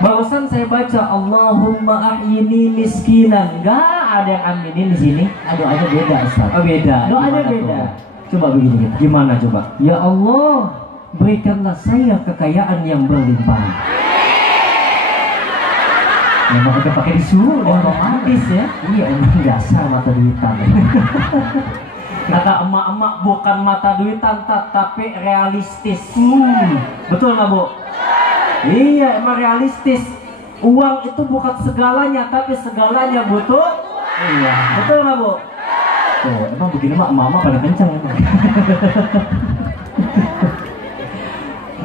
Barusan saya baca Allahumma ahyini miskinan. Gak ada yang aminin di sini. Doanya beda, Ustaz. Oh beda. Doanya Gimana beda. tuh? Coba begini kita. Gimana coba? Ya Allah, berikanlah saya kekayaan yang berlimpah. Memang udah pakai disuruh, Oh, romantis ya. Iya, emang dasar mata duitan. Kata emak-emak bukan mata duitan tapi realistis. Betul nggak Bu? Iya, emang realistis. Uang itu bukan segalanya, tapi segalanya butuh. Iya. Betul nggak Bu? Tuh, emang begini mah emak-emak pada kencang emang.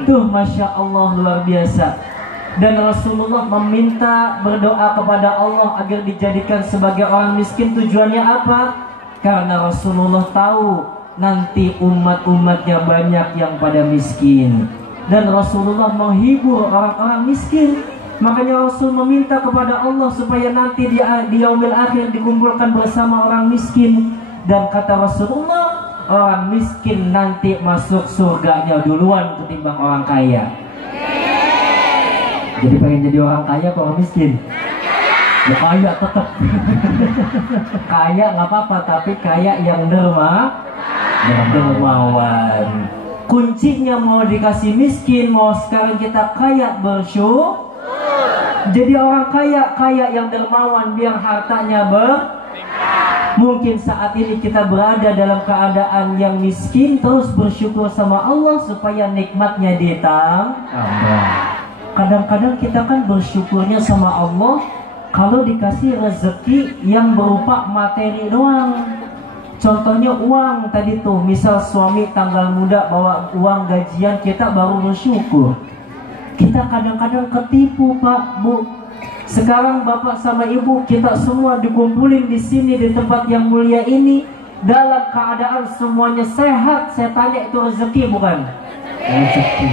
Tuh, Masya Allah, luar biasa. Dan Rasulullah meminta berdoa kepada Allah agar dijadikan sebagai orang miskin. Tujuannya apa? Karena Rasulullah tahu nanti umat-umatnya banyak yang pada miskin. Dan Rasulullah menghibur orang-orang miskin. Makanya Rasul meminta kepada Allah supaya nanti di yaumil akhir dikumpulkan bersama orang miskin. Dan kata Rasulullah, orang miskin nanti masuk surganya duluan ketimbang orang kaya. Jadi pengen jadi orang kaya apa orang miskin? Ya kaya tetap. Kaya nggak apa-apa, tapi kaya yang dermawan. Kuncinya mau dikasih miskin, mau sekarang kita kaya bersyukur. Jadi orang kaya yang dermawan biar hartanya Mungkin saat ini kita berada dalam keadaan yang miskin, terus bersyukur sama Allah supaya nikmatnya ditambah. Kadang-kadang kita kan bersyukurnya sama Allah kalau dikasih rezeki yang berupa materi doang. Contohnya uang tadi tuh, misal suami tanggal muda bawa uang gajian, kita baru bersyukur. Kita kadang-kadang ketipu Pak, Bu. Sekarang Bapak sama Ibu, kita semua dikumpulin di sini di tempat yang mulia ini dalam keadaan semuanya sehat. Saya tanya, itu rezeki bukan?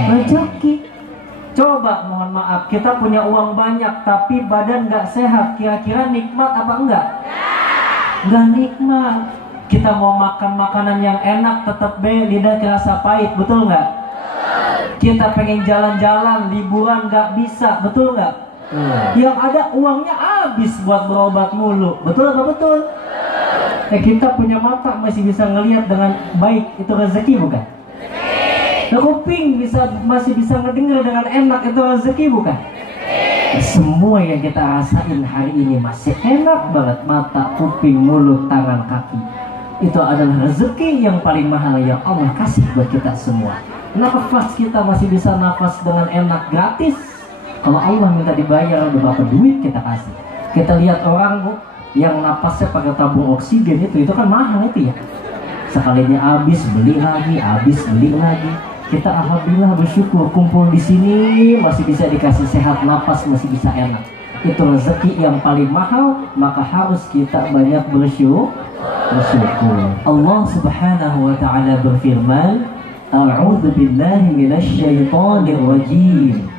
Rezeki. Coba mohon maaf, kita punya uang banyak tapi badan nggak sehat, kira-kira nikmat apa enggak? Nggak nikmat. Kita mau makan makanan yang enak tetap lidah terasa pahit, betul nggak? Kita pengen jalan-jalan, liburan nggak bisa, betul nggak? Yang ada uangnya habis buat berobat mulu, betul nggak betul? Kita punya mata masih bisa ngelihat dengan baik, itu rezeki bukan? Kuping masih bisa ngedengar dengan enak, itu rezeki bukan? Semua yang kita rasain hari ini masih enak banget, mata, kuping, mulut, tangan, kaki. Itu adalah rezeki yang paling mahal yang Allah kasih buat kita semua. Nafas kita masih bisa nafas dengan enak gratis. Kalau Allah minta dibayar berapa duit kita kasih. Kita lihat orang Bu, yang napasnya pakai tabung oksigen itu kan mahal itu ya. Sekalinya habis beli lagi, habis beli lagi. Kita alhamdulillah bersyukur kumpul di sini masih bisa dikasih sehat, napas masih bisa enak. Itu rezeki yang paling mahal, maka harus kita banyak bersyukur. Allah Subhanahu wa taala berfirman, A'udzu billahi minasyaitonir rajim.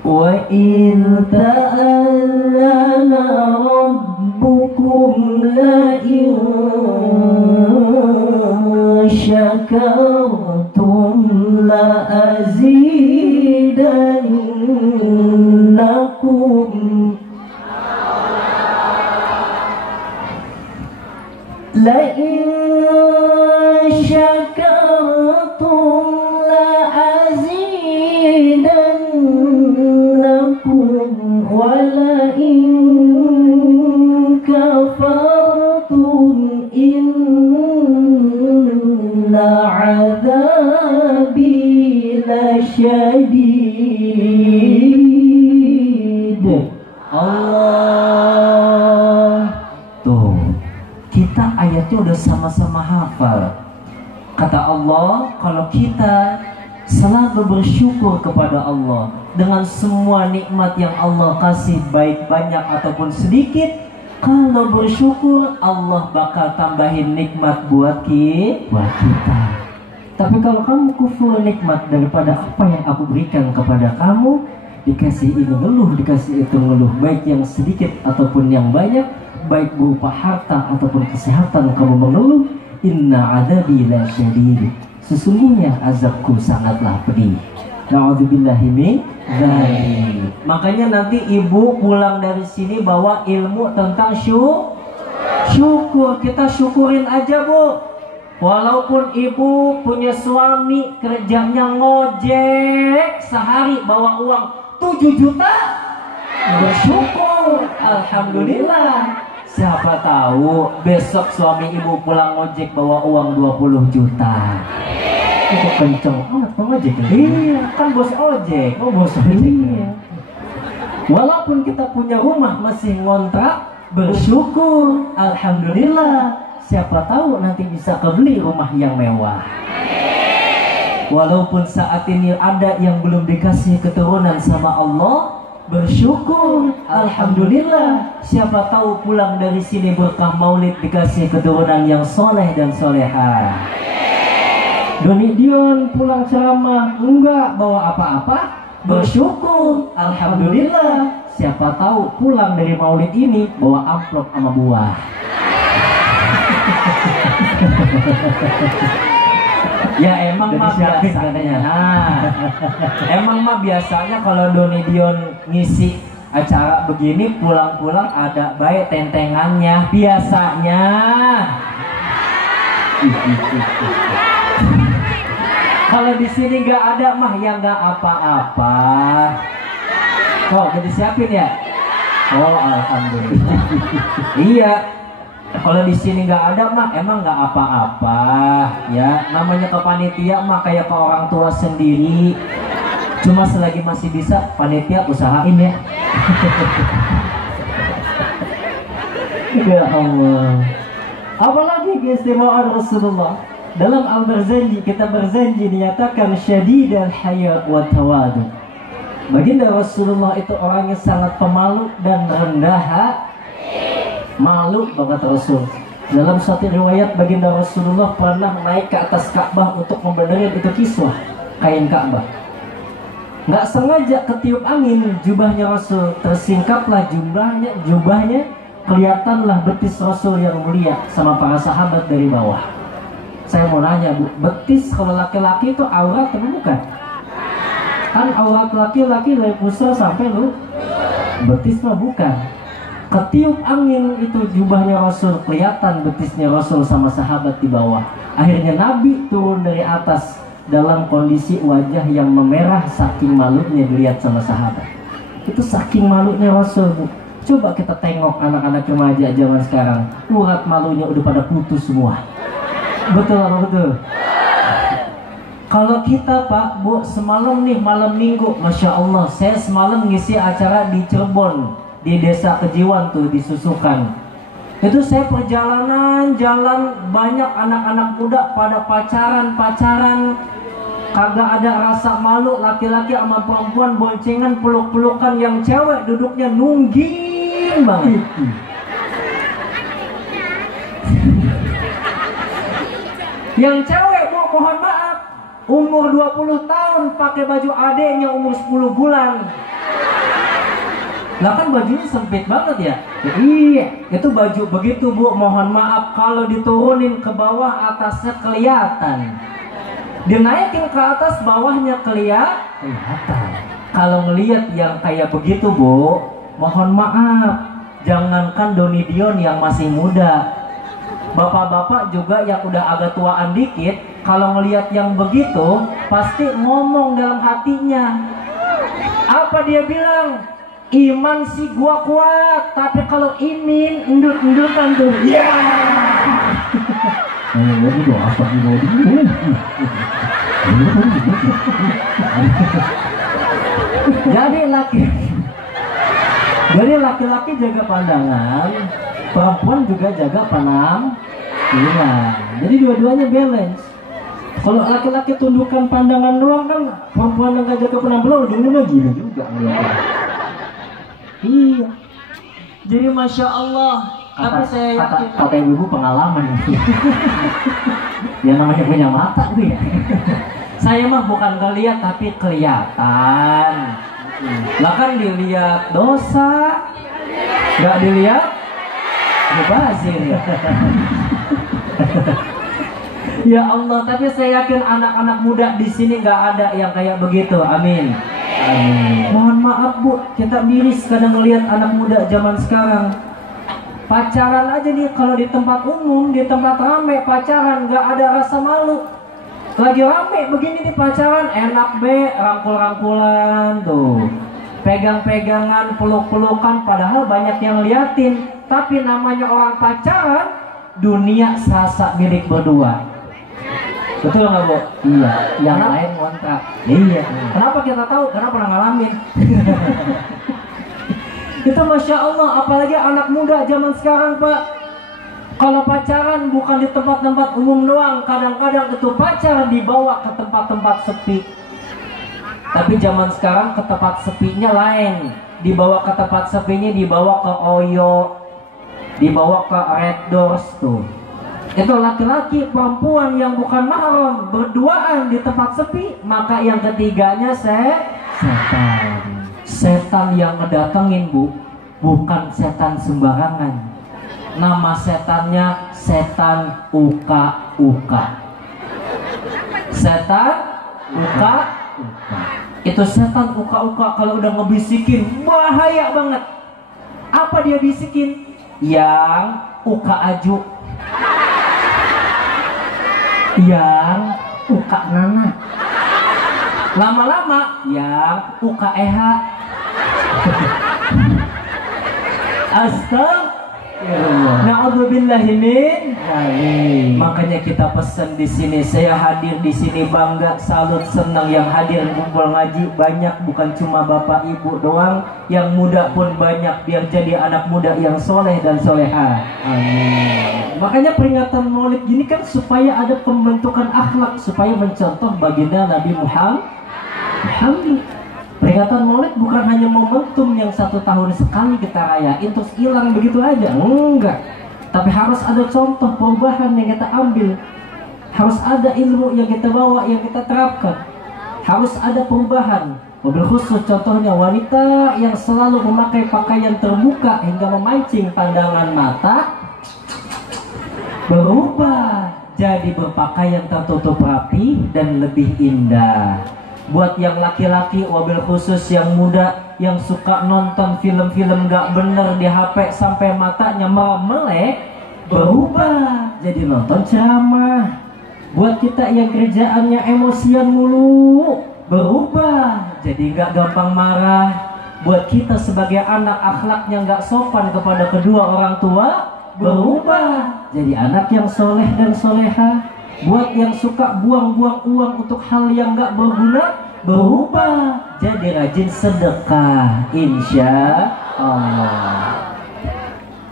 Wa in ta'allana rabbukum la in syakartum la azidannakum la in syakartum la azidannakum wa la in kafartum inna azabi lasyadid. Allah. Tuh, kita ayatnya udah sama-sama hafal. Kata Allah, kalau kita selalu bersyukur kepada Allah dengan semua nikmat yang Allah kasih, baik banyak ataupun sedikit, kalau bersyukur Allah bakal tambahin nikmat buat kita. Tapi kalau kamu kufur nikmat daripada apa yang aku berikan kepada kamu, dikasih ini ngeluh, dikasih itu ngeluh, baik yang sedikit ataupun yang banyak, baik berupa harta ataupun kesehatan kamu mengeluh, inna adabi la syadid, sesungguhnya azabku sangatlah pedih. Na'udzubillahi min dzalik. Makanya nanti ibu pulang dari sini bawa ilmu tentang syukur. Kita syukurin aja, Bu. Walaupun ibu punya suami kerjanya ngojek, sehari bawa uang 7 juta, bersyukur, alhamdulillah. Siapa tahu besok suami ibu pulang ngojek bawa uang 20 juta. Itu kenceng amat ngojek. Iya, kan bos ojek. Oh, bos ojek. Iya. Walaupun kita punya rumah masih ngontrak, bersyukur, alhamdulillah. Siapa tahu nanti bisa kebeli rumah yang mewah. Walaupun saat ini ada yang belum dikasih keturunan sama Allah, bersyukur, alhamdulillah. Siapa tahu pulang dari sini berkah maulid dikasih keturunan yang soleh dan soleha. Doni Dion pulang ceramah enggak bawa apa-apa, bersyukur, alhamdulillah. Siapa tahu pulang dari maulid ini bawa amplop sama buah. Ya emang mah biasanya, emang mah biasanya kalau Doni Dion ngisi acara begini pulang-pulang ada baik tentengannya biasanya. Kalau di sini nggak ada mah ya nggak apa-apa. Kok jadi siapin ya? Oh alhamdulillah. Iya. Kalau di sini nggak ada mah emang nggak apa-apa ya. Namanya ke panitia mah kayak ke orang tua sendiri. Cuma selagi masih bisa panitia usahain ya. Ya Allah. Apalagi keistimewaan Rasulullah. Dalam Al-Barzanji kita berjanji dinyatakan syadidal haya wa tawadu. Baginda Rasulullah itu orangnya sangat pemalu dan rendah hati. Malu banget Rasul. Dalam satu riwayat baginda Rasulullah pernah naik ke atas Ka'bah untuk membenerin itu kiswah kain Ka'bah. Nggak sengaja ketiup angin jubahnya Rasul, tersingkaplah jubahnya, kelihatanlah betis Rasul yang mulia sama para sahabat dari bawah. Saya mau nanya, Bu, betis kalau laki-laki itu aurat atau bukan? Kan aurat laki-laki dari pusar sampai lu, betis mah bukan. Ketiup angin itu jubahnya Rasul, kelihatan betisnya Rasul sama sahabat di bawah. Akhirnya Nabi turun dari atas dalam kondisi wajah yang memerah saking malunya dilihat sama sahabat. Itu saking malunya Rasul, Bu. Coba kita tengok anak-anak remaja zaman sekarang, urat malunya udah pada putus semua. Betul apa betul? Kalau kita Pak, Bu, semalam nih malam minggu, Masya Allah, saya semalam ngisi acara di Cirebon, di desa Kejiwan tuh, di Susukan. Itu saya perjalanan jalan, banyak anak-anak muda pada pacaran, kagak ada rasa malu, laki-laki sama perempuan boncengan, peluk-pelukan, yang cewek duduknya nungging banget. Yang cewek, Bu, mohon maaf, umur 20 tahun pakai baju adeknya umur 10 bulan. Lah kan bajunya sempit banget ya. Iya, itu baju begitu, Bu, mohon maaf, kalau diturunin ke bawah atasnya kelihatan, dinaikin ke atas bawahnya kelihatan. Kalau ngelihat yang kayak begitu, Bu, mohon maaf, jangankan Doni Dion yang masih muda, bapak-bapak juga yang udah agak tuaan dikit, kalau ngelihat yang begitu pasti ngomong dalam hatinya. Apa dia bilang? Iman sih gua kuat, tapi kalau ini endut-endutan tuh, ya. Jadi laki-laki jaga pandangan, perempuan juga jaga penampilan. Jadi dua-duanya balance. Kalau laki-laki tundukkan pandangan doang kan, perempuan yang gak jaga penampilan ujungnya gini juga. Iya. Jadi Masya Allah. Tapi saya yakin kata ibu pengalaman. Ya namanya punya mata tuh ya. Saya mah bukan ngeliat tapi kelihatan. Lah kan dilihat dosa, nggak dilihat mubazir ya. Ya Allah, tapi saya yakin anak-anak muda di sini nggak ada yang kayak begitu. Amin. Amin. Mohon maaf Bu, kita miris kadang ngelihat anak muda zaman sekarang. Pacaran aja nih kalau di tempat umum, di tempat rame pacaran nggak ada rasa malu. Lagi rame begini nih pacaran, enak be, rangkul-rangkulan tuh, pegang-pegangan, peluk-pelukan, padahal banyak yang liatin. Tapi namanya orang pacaran, dunia serasa milik berdua. Betul nggak Bu? Iya, yang lain kontrak. Iya. Kenapa kita tahu? Karena pernah ngalamin. Itu Masya Allah, apalagi anak muda zaman sekarang Pak. Kalau pacaran bukan di tempat-tempat umum doang, kadang-kadang itu pacar dibawa ke tempat-tempat sepi. Tapi zaman sekarang ke tempat sepinya lain. Dibawa ke tempat sepinya, dibawa ke Oyo, dibawa ke Red Doors tuh. Itu laki-laki perempuan yang bukan mahram berduaan di tempat sepi, maka yang ketiganya setan. Setan yang ngedatengin Bu, bukan setan sembarangan. Nama setannya setan uka-uka. Setan uka-uka. Itu setan uka-uka kalau udah ngebisikin bahaya banget. Apa dia bisikin? Yang uka aju, yang uka nana, lama-lama yang uka eha. Astagfirullah. Na'udzubillahi min. Makanya kita pesan di sini. Saya hadir di sini bangga, salut, senang. Yang hadir kumpul ngaji banyak, bukan cuma bapak ibu doang. Yang muda pun banyak, biar jadi anak muda yang soleh dan soleha. Amin. Makanya peringatan Maulid gini kan supaya ada pembentukan akhlak, supaya mencontoh baginda Nabi Muhammad. Peringatan Maulid bukan hanya momentum yang 1 tahun sekali kita rayain terus hilang begitu aja, enggak. Tapi harus ada contoh perubahan yang kita ambil, harus ada ilmu yang kita bawa, yang kita terapkan, harus ada perubahan. Mobil khusus contohnya wanita yang selalu memakai pakaian terbuka hingga memancing pandangan mata, berubah jadi berpakaian tertutup rapi dan lebih indah. Buat yang laki-laki, wabil khusus yang muda, yang suka nonton film-film gak bener di HP sampai matanya melek, berubah jadi nonton ceramah. Buat kita yang kerjaannya emosian mulu, berubah jadi gak gampang marah. Buat kita sebagai anak akhlaknya gak sopan kepada kedua orang tua, berubah jadi anak yang soleh dan soleha. Buat yang suka buang-buang uang untuk hal yang gak berguna, berubah jadi rajin sedekah, insya Allah.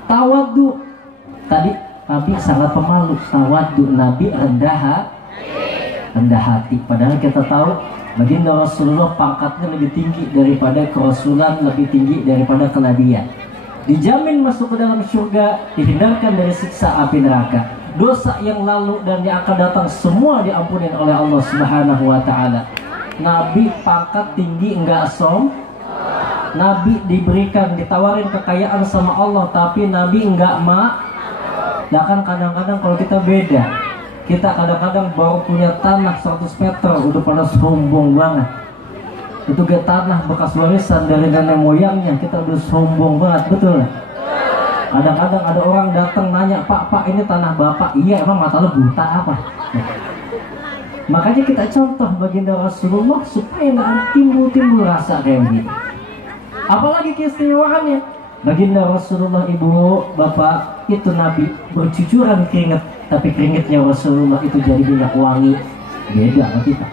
Tawadhu, tadi Nabi sangat pemalu. Tawadhu, Nabi rendah hati. Padahal kita tahu baginda Rasulullah pangkatnya lebih tinggi daripada kerasulan, lebih tinggi daripada kenabian. Dijamin masuk ke dalam surga, dihindarkan dari siksa api neraka. Dosa yang lalu dan yang akan datang semua diampunin oleh Allah Subhanahu wa Ta'ala. Nabi pangkat tinggi enggak Nabi diberikan, ditawarin kekayaan sama Allah, tapi Nabi enggak Nah kan kadang-kadang kalau kita beda, kita kadang-kadang baru punya tanah 100 meter udah pada sombong banget. Itu ke tanah bekas warisan dari nenek moyangnya, kita udah sombong banget, betul lah. Kadang-kadang ada orang datang nanya, Pak ini tanah bapak. Iya, emang mata lo buta apa? Makanya kita contoh baginda Rasulullah supaya nggak timbul rasa kayak gitu. Apalagi keistimewaannya baginda Rasulullah, ibu bapak, itu Nabi bercucuran keringet, tapi keringetnya Rasulullah itu jadi minyak wangi. Beda sama kita.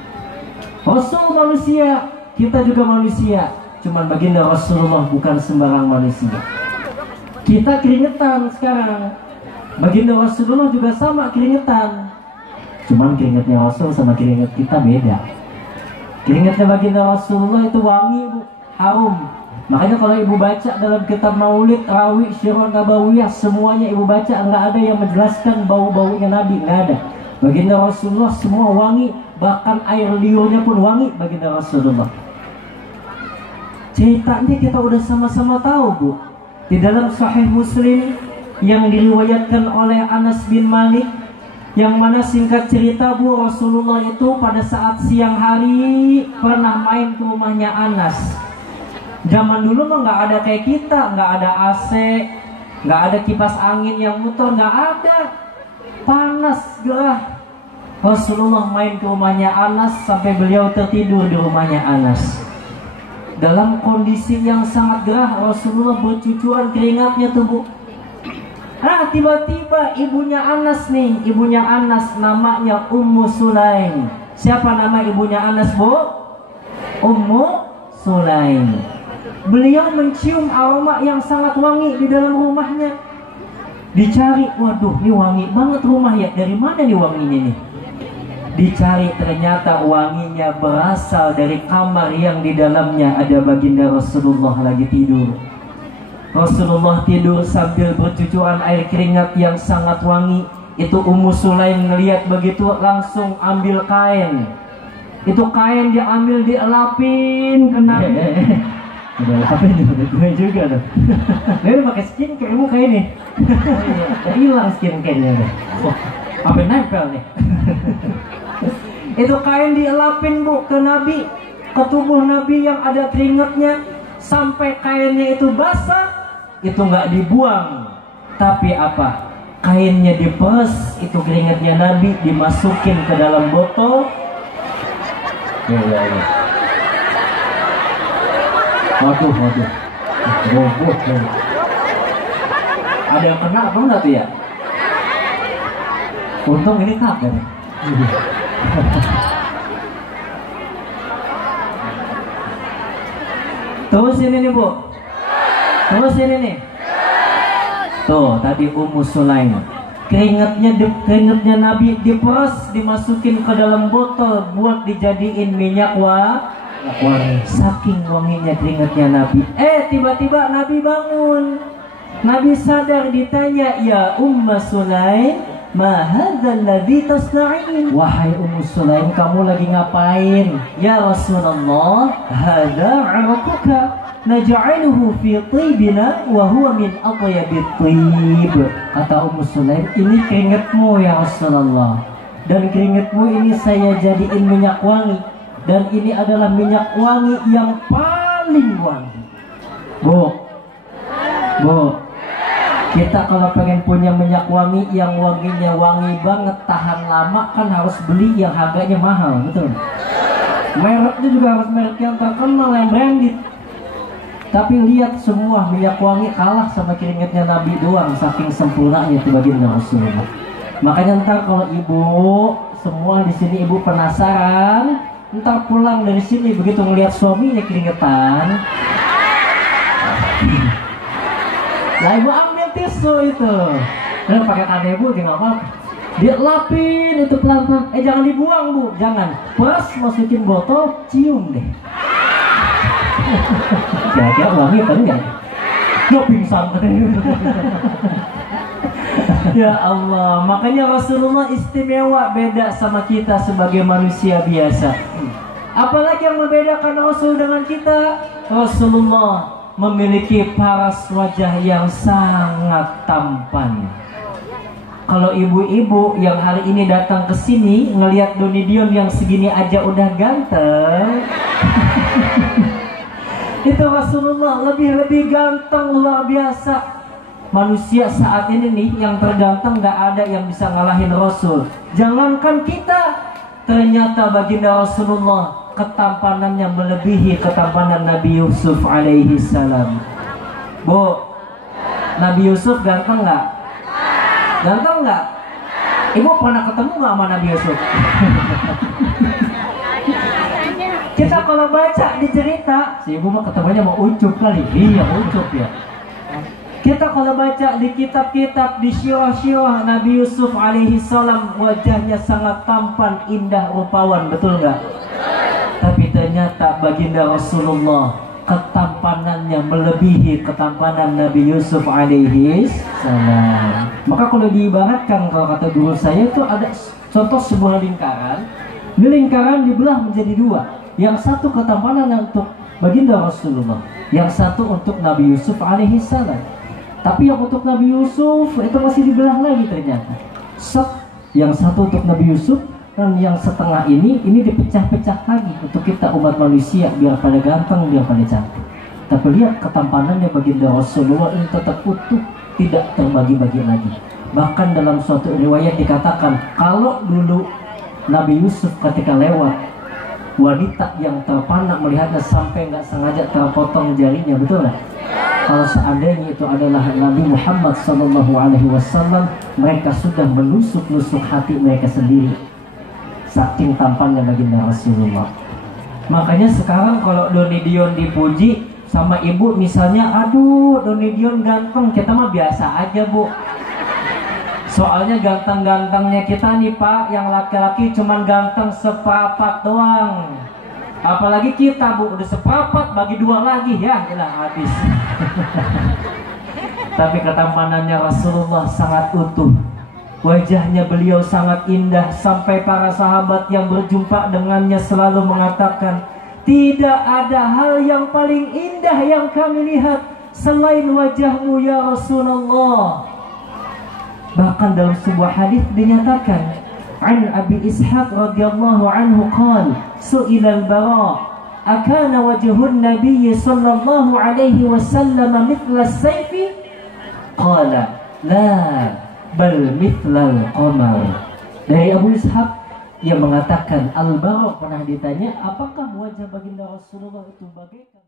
Rasul manusia, kita juga manusia. Cuman baginda Rasulullah bukan sembarang manusia. Kita keringetan sekarang, baginda Rasulullah juga sama keringetan. Cuman keringetnya Rasul sama keringet kita beda. Keringetnya baginda Rasulullah itu wangi, Bu, harum. Makanya kalau ibu baca dalam kitab Maulid, Rawi, Syirah Nabawiyah, semuanya ibu baca, nggak ada yang menjelaskan bau-baunya Nabi, nggak ada. Baginda Rasulullah semua wangi, bahkan air liurnya pun wangi baginda Rasulullah. Ceritanya kita udah sama-sama tahu, Bu. Di dalam Sahih Muslim yang diriwayatkan oleh Anas bin Malik, Yang mana singkat cerita Bu, Rasulullah itu pada saat siang hari pernah main ke rumahnya Anas. Zaman dulu mah nggak ada kayak kita, nggak ada AC, nggak ada kipas angin yang muter, nggak ada. Panas gerah. Rasulullah main ke rumahnya Anas sampai beliau tertidur di rumahnya Anas. Dalam kondisi yang sangat gerah, Rasulullah bercucuran keringatnya tuh Bu. Nah tiba-tiba ibunya Anas nih, ibunya Anas namanya Ummu Sulaim. Siapa nama ibunya Anas Bu? Ummu Sulaim. Beliau mencium aroma yang sangat wangi di dalam rumahnya. Dicari, waduh ini wangi banget rumah ya, dari mana nih wanginya nih? Dicari, ternyata wanginya berasal dari kamar yang di dalamnya ada baginda Rasulullah lagi tidur. Rasulullah tidur sambil bercucuran air keringat yang sangat wangi. Itu Ummu Sulaim ngelihat begitu langsung ambil kain. Itu kain diambil dielapin kena. Udah lapin juga gue juga tuh. Gue pakai skincare muka ini. Hilang skincare-nya deh. Apa nempel nih? Itu kain dielapin Bu ke Nabi, ke tubuh Nabi yang ada keringatnya, sampai kainnya itu basah. Itu nggak dibuang, tapi apa? Kainnya diperes, itu keringatnya Nabi dimasukin ke dalam botol. Ya. Waduh. Boboh. Ada yang kena apa enggak tuh ya? Untung ini kagak nih. Terus ini nih Bu. Terus ini nih. Tuh tadi Ummu Sulaim. Keringatnya Nabi diperes, dimasukin ke dalam botol buat dijadiin minyak wangi. Saking wanginya keringatnya Nabi. Tiba-tiba Nabi bangun. Nabi sadar, ditanya, "Ya Ummu Sulaim, ma hadzal ladzi tasna'in?" Wahai Ummu Sulaim, kamu lagi ngapain? Ya Rasulullah, hadza 'araquka naj'aluhu fi tibina wa huwa min atyabit tib. Kata Ummu Sulaim, ini keringatmu ya Rasulullah, dan keringatmu ini saya jadiin minyak wangi, dan ini adalah minyak wangi yang paling wangi. Bu, kita kalau pengen punya minyak wangi yang wanginya wangi banget, tahan lama, kan harus beli yang harganya mahal, betul? Mereknya juga harus merek yang terkenal, yang branded. Tapi lihat, semua minyak wangi kalah sama keringatnya Nabi doang, saking sempurnanya itu baginda Rasulullah. Makanya ntar kalau ibu semua di sini ibu penasaran, ntar pulang dari sini begitu ngelihat suaminya keringetan, lah ibu ambil tisu itu, dan pakai tangan ibu tinggal apa? Dia lapin itu pelan-pelan. Jangan dibuang Bu, jangan. Pas masukin botol, cium deh. Kira-kira wangi apa enggak? Lo pingsan katanya. Ya Allah, makanya Rasulullah istimewa, beda sama kita sebagai manusia biasa. Apalagi yang membedakan Rasul dengan kita? Rasulullah memiliki paras wajah yang sangat tampan. Kalau ibu-ibu yang hari ini datang ke sini ngelihat Doni Dion yang segini aja udah ganteng, itu Rasulullah lebih ganteng luar biasa. Manusia saat ini nih yang terganteng gak ada yang bisa ngalahin Rasul. Jangankan kita, ternyata baginda Rasulullah ketampanannya melebihi ketampanan Nabi Yusuf alaihi salam. Bu, Nabi Yusuf ganteng nggak? Ganteng nggak? Ibu pernah ketemu nggak sama Nabi Yusuf? Kita kalau baca di cerita, si ibu mah ketemunya mau Ucup kali. Iya Ucup ya. Kita kalau baca di kitab-kitab, di syirah-syirah Nabi Yusuf alaihi salam, wajahnya sangat tampan, indah, rupawan, betul nggak? Tapi ternyata baginda Rasulullah ketampanannya melebihi ketampanan Nabi Yusuf alaihi salam. Maka kalau diibaratkan, kalau kata guru saya itu ada contoh sebuah lingkaran. Ini lingkaran dibelah menjadi dua. Yang satu ketampanan untuk baginda Rasulullah, yang satu untuk Nabi Yusuf alaihi salam. Tapi yang untuk Nabi Yusuf itu masih dibelah lagi ternyata. Yang satu untuk Nabi Yusuf, dan yang setengah ini dipecah-pecah lagi untuk kita umat manusia biar pada ganteng, biar pada cantik. Tapi lihat ketampanannya baginda Rasulullah ini tetap utuh, tidak terbagi-bagi lagi. Bahkan dalam suatu riwayat dikatakan kalau dulu Nabi Yusuf ketika lewat, wanita yang terpana melihatnya sampai nggak sengaja terpotong jarinya, betul nggak? Kalau seandainya itu adalah Nabi Muhammad SAW, mereka sudah menusuk-nusuk hati mereka sendiri, saking tampannya baginda Rasulullah. Makanya sekarang kalau Doni Dion dipuji sama ibu misalnya, aduh Doni Dion ganteng, kita mah biasa aja bu. Soalnya ganteng-gantengnya kita nih pak, yang laki-laki cuman ganteng sepapat doang. Apalagi kita bu, udah sepapat bagi dua lagi ya, udah habis. Tapi ketampanannya Rasulullah sangat utuh. Wajahnya beliau sangat indah, sampai para sahabat yang berjumpa dengannya selalu mengatakan, tidak ada hal yang paling indah yang kami lihat selain wajahmu ya Rasulullah. Bahkan dalam sebuah hadis dinyatakan, an Abi Ishaq radhiyallahu anhu qala, su'ila al-Bara, akana wajhun Nabiy sallallahu alaihi wasallam mithla as-sayfi? Qala, la, bal mithla al-qamar. Dari Abu Ishaq yang mengatakan, Al-Bara pernah ditanya, apakah wajah baginda Rasulullah itu bagaikan